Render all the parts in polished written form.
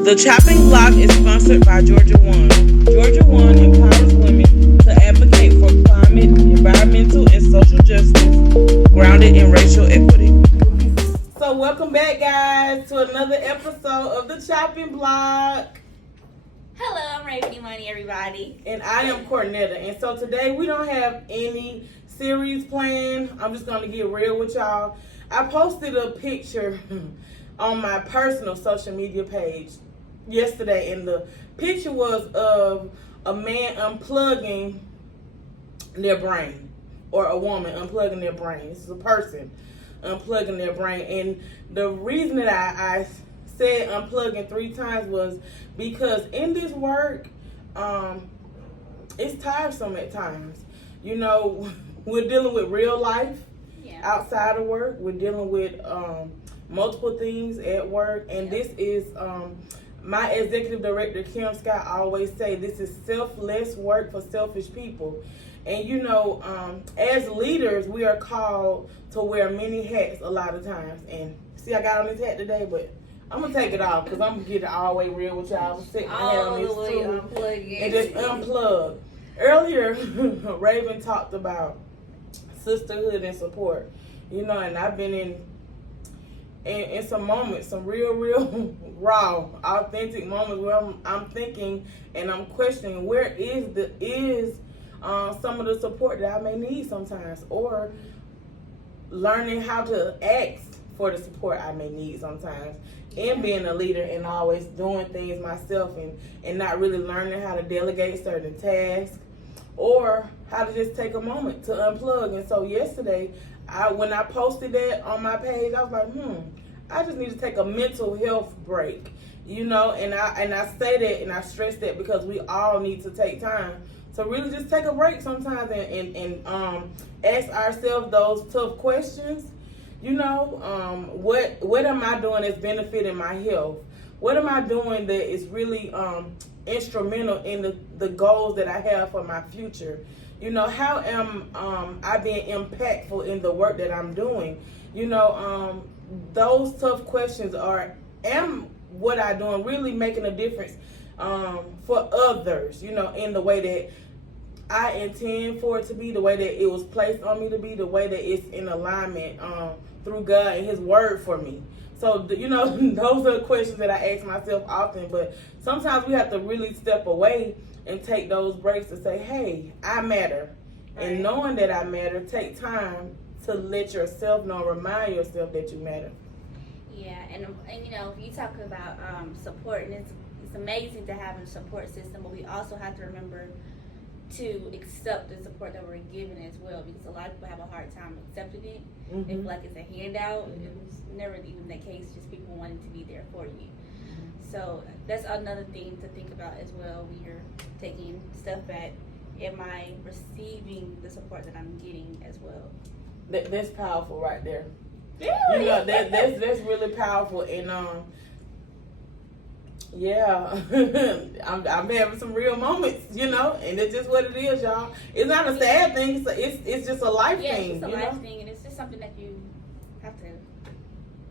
The chopping block is sponsored by Georgia One. Georgia One empowers women to advocate for climate, environmental, and social justice grounded in racial equity. So, welcome back, guys, to another episode of the chopping block. Hello, I'm Raven Money, everybody. And I am Cornetta. And so today we don't have any series planned. I'm just going to get real with y'all. I posted a picture on my personal social media page yesterday, and the picture was of a man unplugging their brain, or a woman unplugging their brain. This is a person unplugging their brain. And the reason that I said unplugging 3 times was because in this work, it's tiresome at times. You know, we're dealing with real life outside of work. We're dealing with multiple things at work, and this is my executive director, Kim Scott, always say this is selfless work for selfish people. And you know, as leaders, we are called to wear many hats a lot of times. And see, I got on this hat today, but I'm gonna take it off because I'm gonna get it all the way real with y'all. I'm sitting All on this the way too unplugging. and just unplug. Earlier, Raven talked about sisterhood and support. You know, and I've been in some moments, some real raw, authentic moments where I'm thinking and I'm questioning where is some of the support that I may need sometimes, or learning how to ask for the support I may need sometimes, and being a leader and always doing things myself and not really learning how to delegate certain tasks or how to just take a moment to unplug. And so yesterday, when I posted that on my page, I was like, I just need to take a mental health break, you know, and I say that and I stress that because we all need to take time to really just take a break sometimes and ask ourselves those tough questions. You know, what am I doing that's benefiting my health? What am I doing that is really instrumental in the goals that I have for my future? You know, how am I being impactful in the work that I'm doing? You know, those tough questions am what I doing really making a difference for others, you know, in the way that I intend for it to be, the way that it was placed on me to be, the way that it's in alignment through God and His Word for me. So, you know, those are the questions that I ask myself often, but sometimes we have to really step away and take those breaks to say, hey, I matter. Right. And knowing that I matter, take time to let yourself know, remind yourself that you matter. Yeah, and you know, if you talk about support, and it's amazing to have a support system, but we also have to remember to accept the support that we're given as well, because a lot of people have a hard time accepting it. Mm-hmm. They feel like it's a handout. Mm-hmm. It was never even the case, just people wanting to be there for you. Mm-hmm. So that's another thing to think about as well when you're taking stuff back. Am I receiving the support that I'm getting as well? That's powerful right there. Really? You know, that's really powerful. And yeah, I'm having some real moments, you know, and it's just what it is, y'all. It's not a sad thing. It's just a life thing. It's a life thing, and it's just something that you have to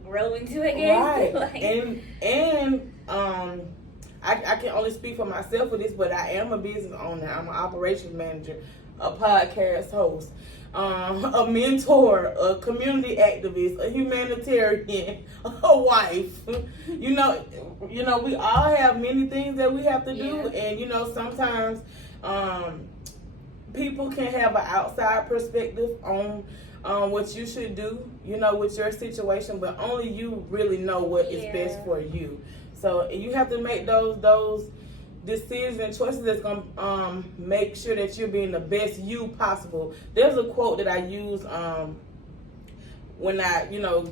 grow into, I guess. Right. And I can only speak for myself with this, but I am a business owner. I'm an operations manager, a podcast host, a mentor, a community activist, a humanitarian, a wife. You know, we all have many things that we have to do, and you know, sometimes people can have an outside perspective on what you should do, you know, with your situation, but only you really know what is best for you. So you have to make those decisions and choices that's gonna make sure that you're being the best you possible. There's a quote that I use when I, you know,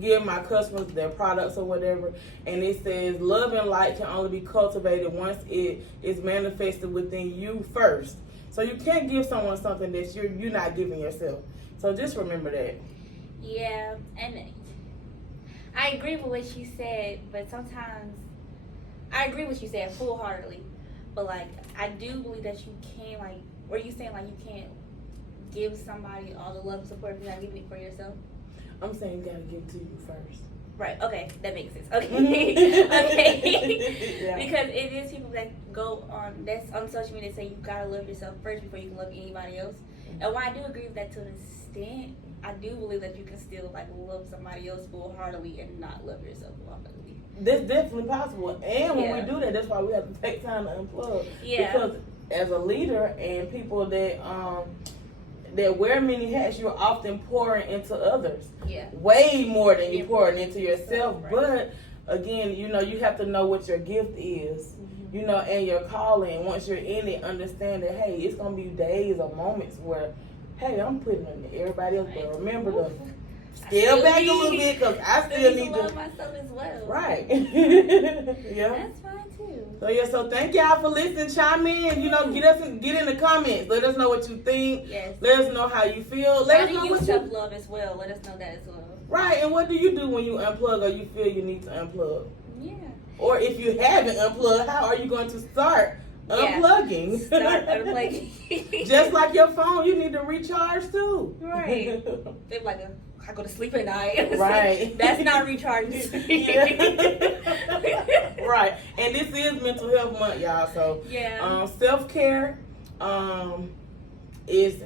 give my customers their products or whatever, and it says love and light can only be cultivated once it is manifested within you first. So you can't give someone something that you're not giving yourself. So just remember that. Yeah, and I agree with what you said, but sometimes I agree with what you said full-heartedly, but like I do believe that you can, like, were you saying like you can't give somebody all the love and support if you're not giving it for yourself? I'm saying you gotta give it to you first. Right. Okay, that makes sense. Okay. Okay. Yeah. Because it is people that go on that's on social media say you gotta love yourself first before you can love anybody else. And while I do agree with that to an extent, I do believe that you can still like love somebody else wholeheartedly and not love yourself wholeheartedly. That's definitely possible. And when Yeah. we do that, that's why we have to take time to unplug. Yeah. Because as a leader and people that that wear many hats, you're often pouring into others. Yeah. Way more than you're pouring into yourself. Right. But again, you know, you have to know what your gift is. You know, and your calling. Once you're in it, understand that, hey, it's going to be days or moments where, hey, I'm putting in everybody else. But remember to scale back a little bit because I still need love to. myself as well. Right. Yeah. That's fine too. So, yeah, so thank y'all for listening. Chime in. You know, get in the comments. Let us know what you think. Yes. Let us know how you feel. Let How us do know you what you. self-love as well? Let us know that as well. Right. And what do you do when you unplug or you feel you need to unplug? Yeah. Or if you haven't unplugged, how are you going to start unplugging? Start unplugging. Just like your phone, you need to recharge too. Right. They're like, I go to sleep at night. Right. That's not recharging. Right. And this is Mental Health Month, y'all. So Yeah. self-care is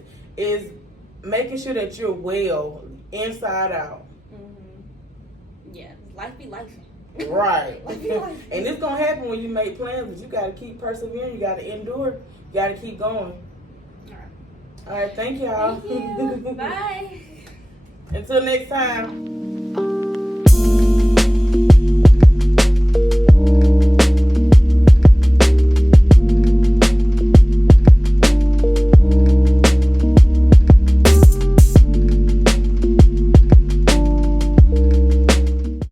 making sure that you're well inside out. Yeah. Life be life. Right. Life be life. And it's gonna happen when you make plans, but you gotta keep persevering, you gotta endure, you gotta keep going. All right, thank y'all. Thank you. Bye. Until next time.